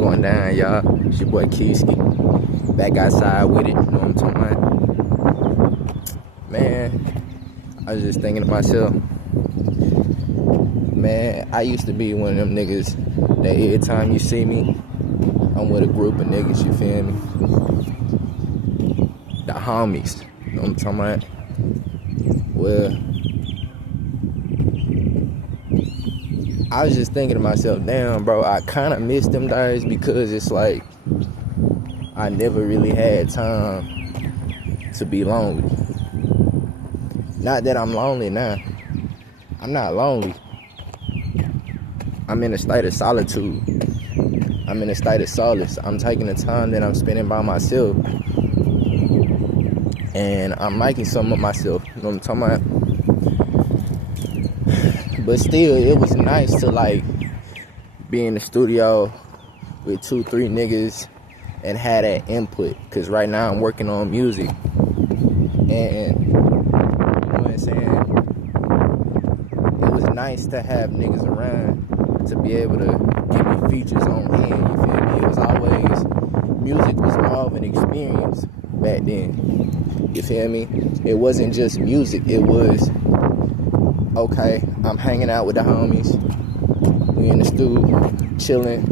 going down, y'all? It's your boy Keeski. Back outside with it, you know what I'm talking about? Man, I was just thinking to myself, man, I used to be one of them niggas that every time you see me, I'm with a group of niggas, you feel me? The homies, you know what I'm talking about? Well, I was just thinking to myself, damn, bro, I kind of miss them days because it's like I never really had time to be lonely. Not that I'm lonely now. I'm not lonely. I'm in a state of solitude. I'm in a state of solace. I'm taking the time that I'm spending by myself and I'm making some of myself. You know what I'm talking about? But still, it was nice to like be in the studio with 2-3 niggas and have that input. Cause right now I'm working on music, and you know what I'm saying? It was nice to have niggas around to be able to give me features on hand. You feel me? It was always, music was more of an experience back then. You feel me? It wasn't just music. It was, okay, I'm hanging out with the homies. We in the studio, chilling,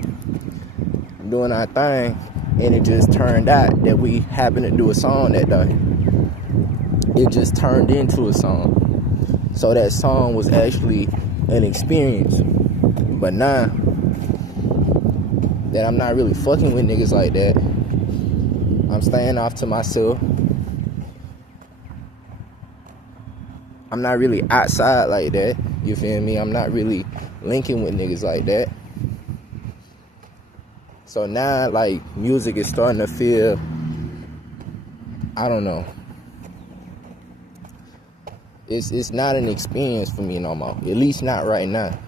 doing our thing. And it just turned out that we happened to do a song that day. It just turned into a song. So that song was actually an experience. But now that I'm not really fucking with niggas like that, I'm staying off to myself. I'm not really outside like that. You feel me? I'm not really linking with niggas like that. So now, like, music is starting to feel, I don't know. It's not an experience for me no more. At least not right now.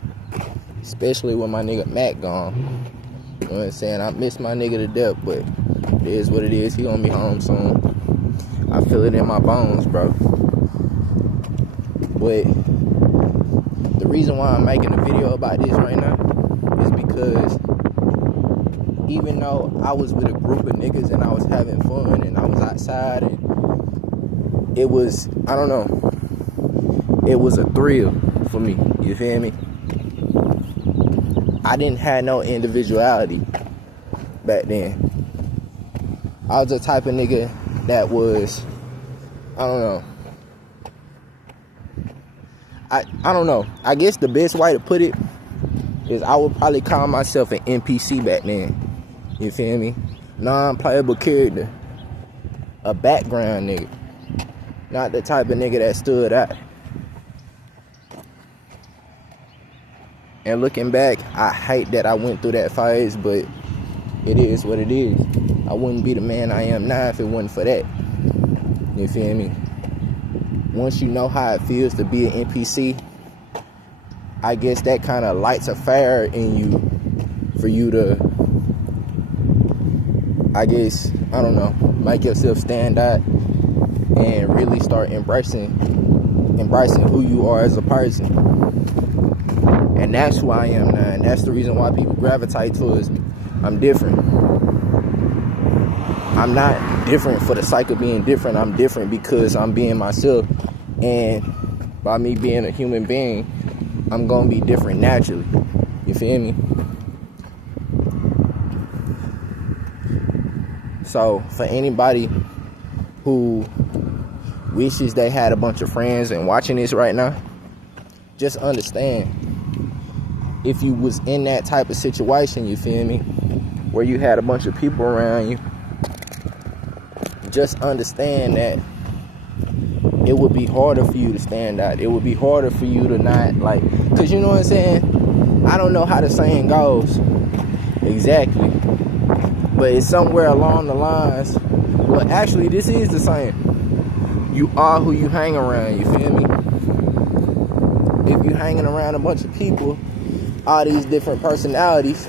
Especially with my nigga Mac gone. You know what I'm saying? I miss my nigga to death, but it is what it is. He gonna be home soon. I feel it in my bones, bro. But the reason why I'm making a video about this right now is because even though I was with a group of niggas and I was having fun and I was outside and it was, I don't know, it was a thrill for me, you feel me? I didn't have no individuality back then. I was the type of nigga that was, I don't know. I don't know. I guess the best way to put it is I would probably call myself an NPC back then. You feel me? Non-playable character. A background nigga. Not the type of nigga that stood out. And looking back, I hate that I went through that phase, but it is what it is. I wouldn't be the man I am now if it wasn't for that. You feel me? Once you know how it feels to be an NPC, I guess that kind of lights a fire in you for you to, I guess, I don't know, make yourself stand out and really start embracing who you are as a person. And that's who I am now, and that's the reason why people gravitate towards me. I'm different. I'm not different for the sake of being different. I'm different because I'm being myself. And by me being a human being, I'm going to be different naturally. You feel me? So for anybody who wishes they had a bunch of friends and watching this right now, just understand, if you was in that type of situation, you feel me, where you had a bunch of people around you, just understand that it would be harder for you to stand out. It would be harder for you to not, like, because you know what I'm saying? I don't know how the saying goes exactly, but it's somewhere along the lines. Well, actually, this is the saying. You are who you hang around, you feel me? If you hanging around a bunch of people, all these different personalities,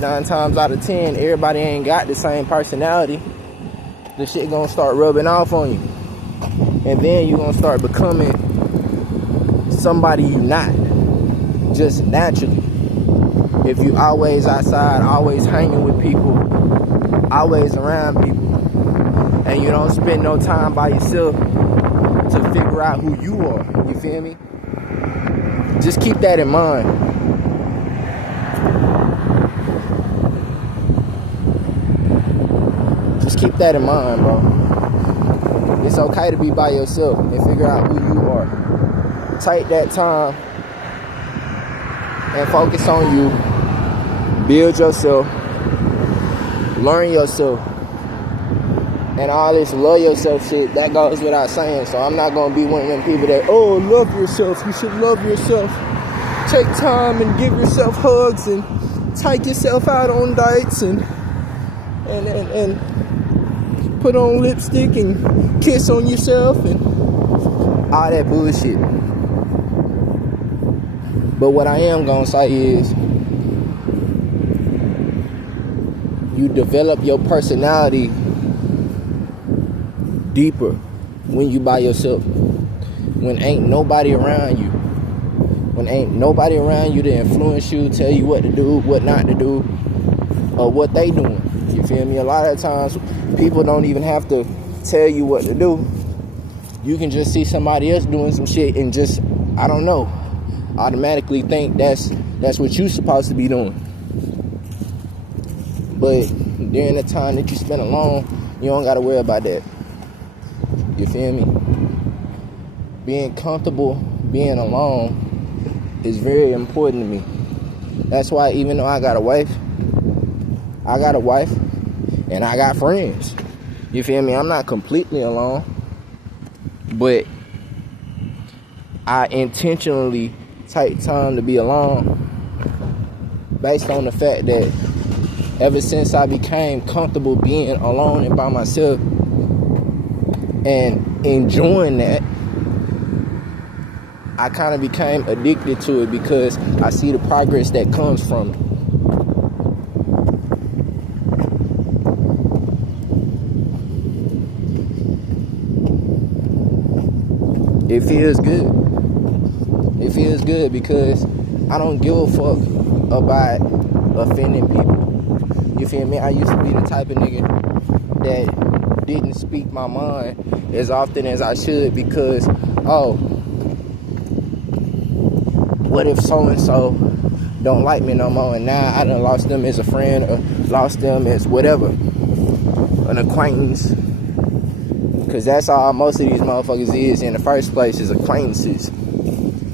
9 times out of 10, everybody ain't got the same personality. The shit gonna start rubbing off on you. And then you gonna start becoming somebody you not. Just naturally. if you always outside, always hanging with people, always around people, and you don't spend no time by yourself to figure out who you are. You feel me? Just keep that in mind. Just keep that in mind, bro. It's okay to be by yourself and figure out who you are. Take that time and focus on you. Build yourself. Learn yourself. And all this love yourself shit, that goes without saying. So I'm not going to be one of them people that, oh, love yourself. You should love yourself. Take time and give yourself hugs and take yourself out on dates and put on lipstick and kiss on yourself and all that bullshit. But what I am going to say is, you develop your personality deeper when you by yourself. When ain't nobody around you. When ain't nobody around you to influence you, tell you what to do, what not to do, or what they doing. You feel me? A lot of times, people don't even have to tell you what to do. You can just see somebody else doing some shit and just, I don't know, automatically think that's what you supposed to be doing. But during the time that you spend alone, you don't gotta worry about that. You feel me? Being comfortable being alone is very important to me. That's why even though I got a wife and I got friends. You feel me? I'm not completely alone, but I intentionally take time to be alone based on the fact that ever since I became comfortable being alone and by myself and enjoying that, I kind of became addicted to it because I see the progress that comes from it. It feels good. It feels good because I don't give a fuck about offending people. You feel me? I used to be the type of nigga that didn't speak my mind as often as I should because, oh, what if so-and-so don't like me no more and now I done lost them as a friend or lost them as whatever, an acquaintance. Because that's all most of these motherfuckers is in the first place, is acquaintances.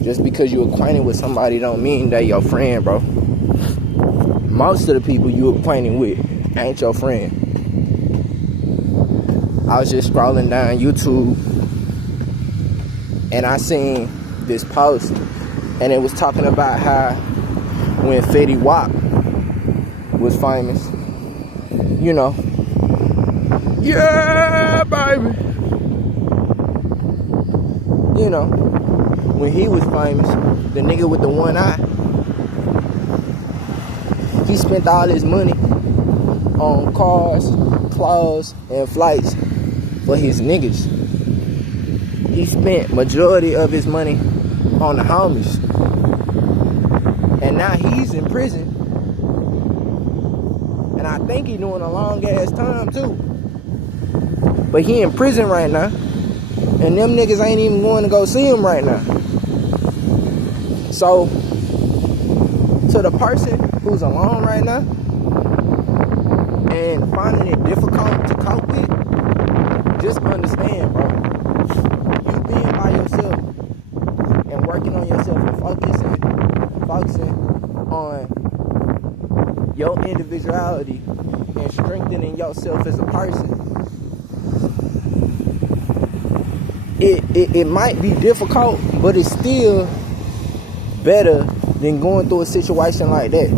Just because you're acquainted with somebody don't mean they your friend, bro. Most of the people you acquainted with ain't your friend. I was just scrolling down YouTube and I seen this post and it was talking about how when Fetty Wap was famous, you know, yeah, baby. You know, when he was famous, the nigga with the one eye, he spent all his money on cars, clothes, and flights for his niggas. He spent majority of his money on the homies. And now he's in prison. And I think he's doing a long ass time too. But he in prison right now. And them niggas ain't even going to go see him right now. So, to the person who's alone right now and finding it difficult to cope with, just understand, bro. You being by yourself and working on yourself and focusing on your individuality and strengthening yourself as a person, it might be difficult, but it's still better than going through a situation like that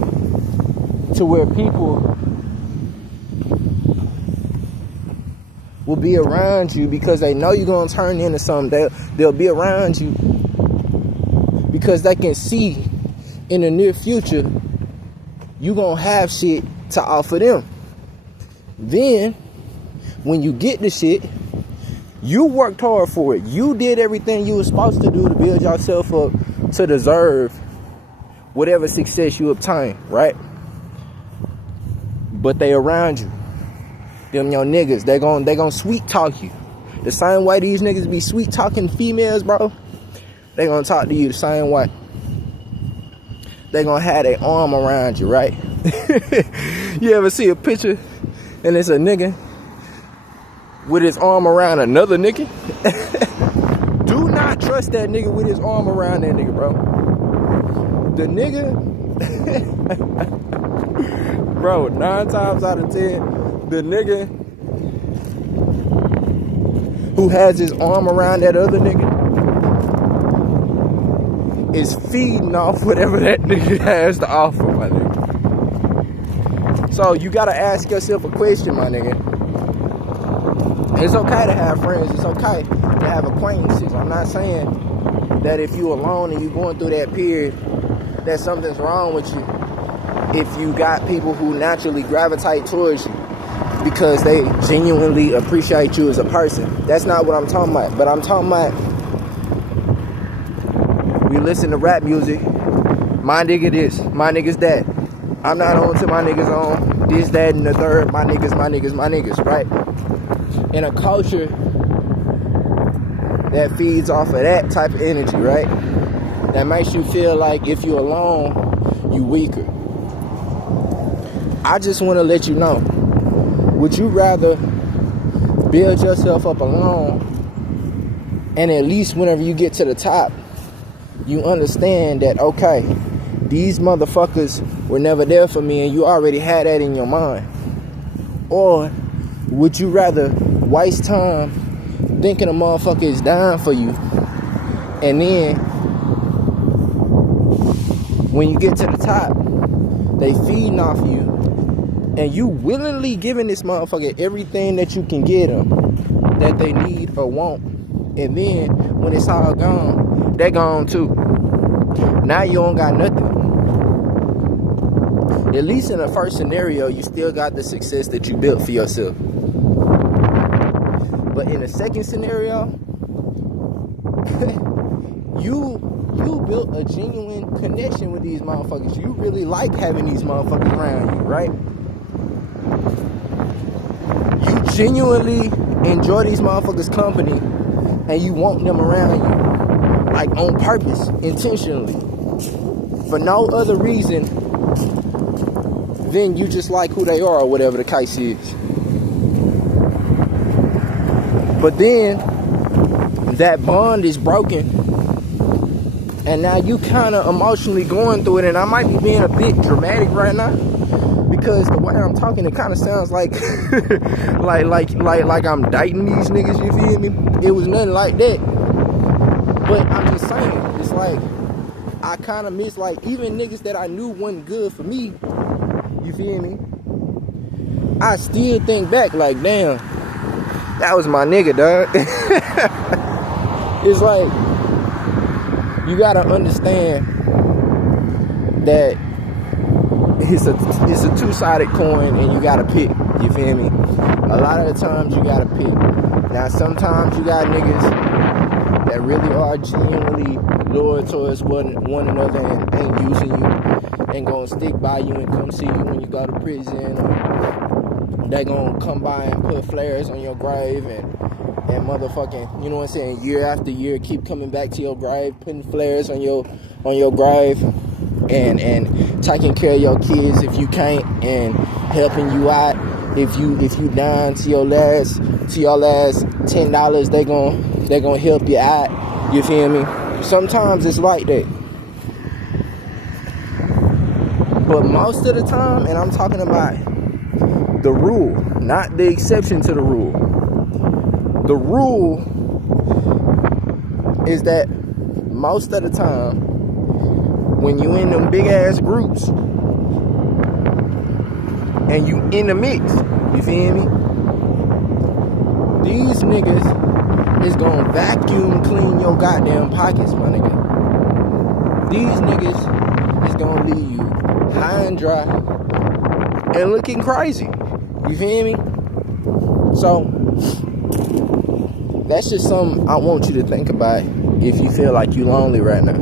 to where people will be around you because they know you're going to turn into something. They'll be around you because they can see in the near future you're going to have shit to offer them. Then, when you get the shit, you worked hard for it. You did everything you were supposed to do to build yourself up to deserve whatever success you obtain, right? But they around you. Them your niggas, they gon' sweet talk you. The same way these niggas be sweet talking females, bro, they gonna talk to you the same way. They gonna have their arm around you, right? You ever see a picture and it's a nigga with his arm around another nigga? Do not trust that nigga with his arm around that nigga, bro. The nigga, bro, 9 times out of 10, the nigga who has his arm around that other nigga is feeding off whatever that nigga has to offer, my nigga. So you gotta ask yourself a question, my nigga. It's okay to have friends. It's okay to have acquaintances. I'm not saying that if you alone and you going through that period, that something's wrong with you. If you got people who naturally gravitate towards you because they genuinely appreciate you as a person. That's not what I'm talking about. But I'm talking about, we listen to rap music. My nigga this, my niggas that. I'm not on to my niggas on this, that, and the third. My niggas, right? In a culture that feeds off of that type of energy, right? That makes you feel like if you're alone, you weaker. I just want to let you know, would you rather build yourself up alone and at least whenever you get to the top, you understand that, okay, these motherfuckers were never there for me and you already had that in your mind? Or would you rather waste time thinking a motherfucker is dying for you, and then when you get to the top, they feeding off you, and you willingly giving this motherfucker everything that you can get them that they need or want, and then when it's all gone, they're gone too. Now you don't got nothing. At least in the first scenario, you still got the success that you built for yourself. But in the second scenario, you built a genuine connection with these motherfuckers. You really like having these motherfuckers around you, right? You genuinely enjoy these motherfuckers' company and you want them around you, like on purpose, intentionally, for no other reason than you just like who they are or whatever the case is. But then that bond is broken, and now you kind of emotionally going through it. And I might be being a bit dramatic right now because the way I'm talking, it kind of sounds like like I'm dating these niggas. You feel me? It was nothing like that. But I'm just saying, it's like I kind of miss, like, even niggas that I knew wasn't good for me. You feel me? I still think back like, damn, that was my nigga, dog. It's like, you gotta understand that it's a two-sided coin and you gotta pick. You feel me? A lot of the times you gotta pick. Now sometimes you got niggas that really are genuinely loyal towards one another and ain't using you and gonna stick by you and come see you when you go to prison. They gonna come by and put flares on your grave and motherfucking, you know what I'm saying, year after year keep coming back to your grave, putting flares on your grave and taking care of your kids if you can't, and helping you out if you down to your last $10, they gonna help you out. You feel me? Sometimes it's like that. But most of the time, and I'm talking about the rule, not the exception to the rule. The rule is that most of the time, when you in them big ass groups and you in the mix, you feel me? These niggas is gonna vacuum clean your goddamn pockets, my nigga. These niggas is gonna leave you high and dry and looking crazy. You feel me? So that's just something I want you to think about if you feel like you lonely right now.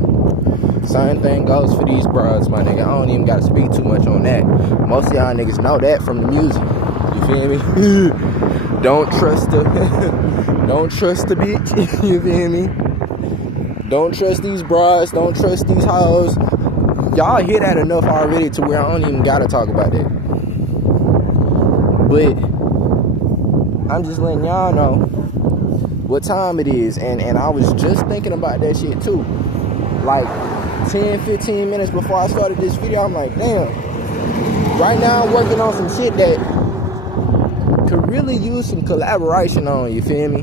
Same thing goes for these broads, my nigga. I don't even gotta speak too much on that. Most of y'all niggas know that from the music. You feel me? Don't trust the bitch. You feel me? Don't trust these broads. Don't trust these hoes. Y'all hear that enough already to where I don't even gotta talk about that. But I'm just letting y'all know what time it is. And I was just thinking about that shit too. Like 10-15 minutes before I started this video, I'm like, damn. Right now I'm working on some shit that could really use some collaboration on, you feel me?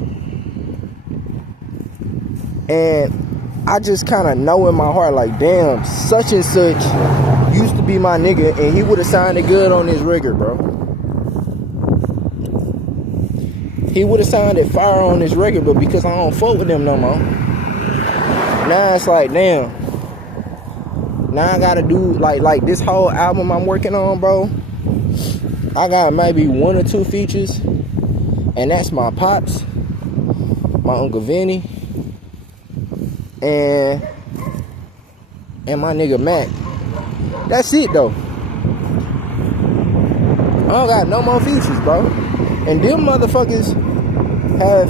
And I just kind of know in my heart, like, damn, such and such used to be my nigga, and he would have sounded good on this record, bro. He would have sounded fire on this record, but because I don't fuck with them no more, now it's like, damn. Now I gotta do, like this whole album I'm working on, bro. I got maybe 1 or 2 features, and that's my pops, my Uncle Vinny, and my nigga Mac. That's it though. I don't got no more features, bro. And them motherfuckers have,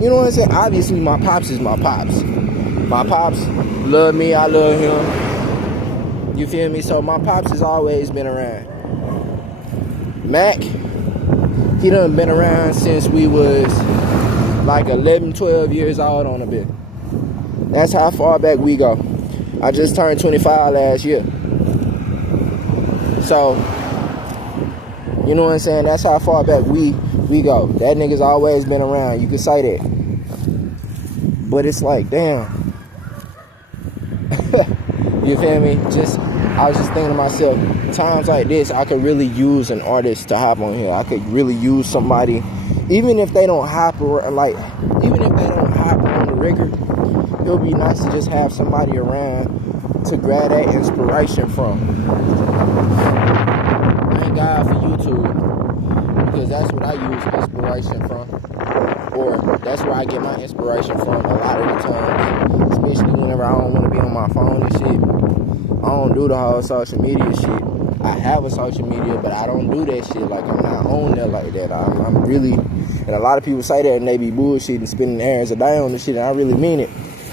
you know what I'm saying? Obviously my pops is my pops. My pops love me, I love him. You feel me? So my pops has always been around. Mac, he done been around since we was like 11, 12 years old on a bit. That's how far back we go. I just turned 25 last year. So, you know what I'm saying? That's how far back we go. That nigga's always been around. You can say that. But it's like, damn. You feel me? I was just thinking to myself, times like this, I could really use an artist to hop on here. I could really use somebody, even if they don't hop on the record, it would be nice to just have somebody around to grab that inspiration from. Thank God for YouTube, because that's what I use inspiration from, or that's where I get my inspiration from a lot of the time, especially whenever I don't want to be on my phone and shit. I don't do the whole social media shit. I have a social media, but I don't do that shit. Like, I'm not on there like that. I'm really, and a lot of people say that and they be bullshit and spending hours a day on this shit, and I really mean it.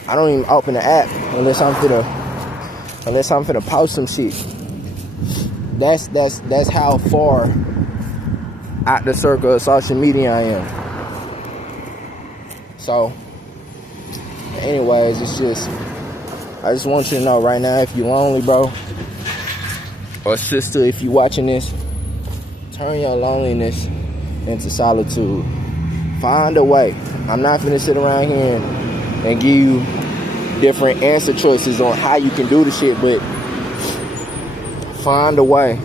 I don't even open the app unless I'm finna post some shit. That's how far out the circle of social media I am. So, anyways, it's just, I just want you to know right now, if you're lonely, bro, or sister, if you're watching this, turn your loneliness into solitude. Find a way. I'm not finna sit around here and give you different answer choices on how you can do the shit, but find a way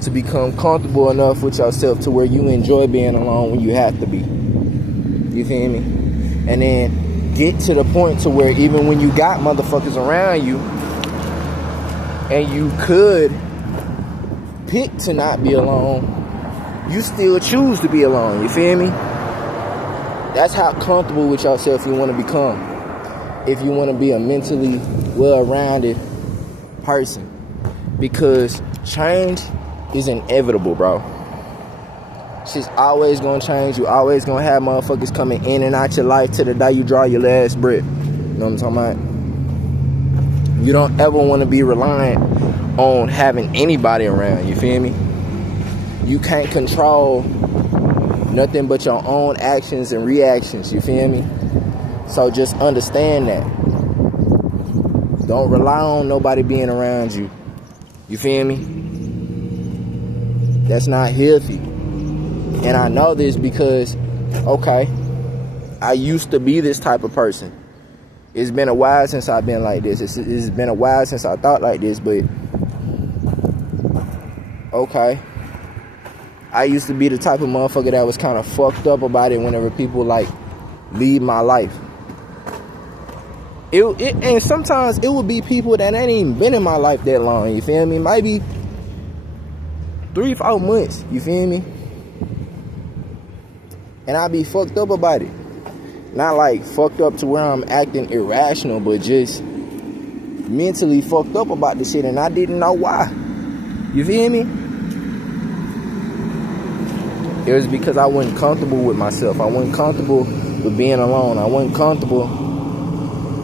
to become comfortable enough with yourself to where you enjoy being alone when you have to be. You feel me? And then get to the point to where even when you got motherfuckers around you and you could pick to not be alone, you still choose to be alone. You feel me? That's how comfortable with yourself you want to become. If you want to be a mentally well-rounded person. Because change is inevitable, bro. Shit's always gonna change. You always gonna have motherfuckers coming in and out your life to the day you draw your last breath. You know what I'm talking about? You don't ever want to be reliant on having anybody around. You feel me? You can't control nothing but your own actions and reactions. You feel me? So just understand that. Don't rely on nobody being around you. You feel me? That's not healthy. And I know this because, okay, I used to be this type of person. It's been a while since I've been like this. It's been a while since I thought like this, but okay. I used to be the type of motherfucker that was kind of fucked up about it whenever people like leave my life. And sometimes it would be people that ain't even been in my life that long, you feel me? Maybe 3-4 months, you feel me? And I be fucked up about it. Not like fucked up to where I'm acting irrational, but just mentally fucked up about this shit, and I didn't know why. You feel me? It was because I wasn't comfortable with myself. I wasn't comfortable with being alone. I wasn't comfortable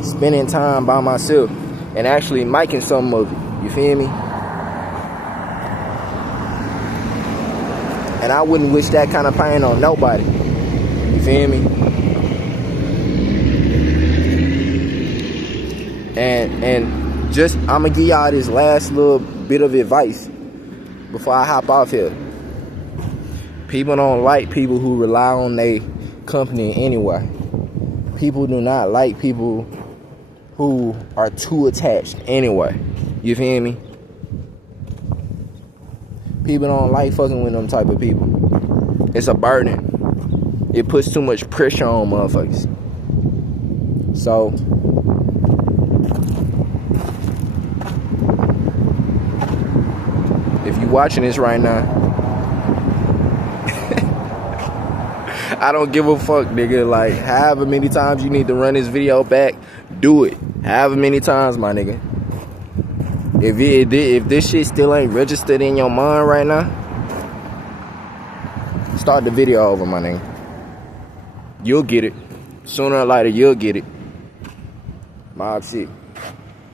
spending time by myself and actually miking some of it. You feel me? And I wouldn't wish that kind of pain on nobody. You feel me? And just, I'm going to give y'all this last little bit of advice before I hop off here. People don't like people who rely on their company anyway. People do not like people who are too attached anyway. You feel me? People don't like fucking with them type of people. It's a burden. It puts too much pressure on motherfuckers. So, if you watching this right now, I don't give a fuck, nigga. Like, however many times you need to run this video back, do it. However many times, my nigga. If this shit still ain't registered in your mind right now, start the video over, my nigga. You'll get it. Sooner or later, you'll get it. Mob shit.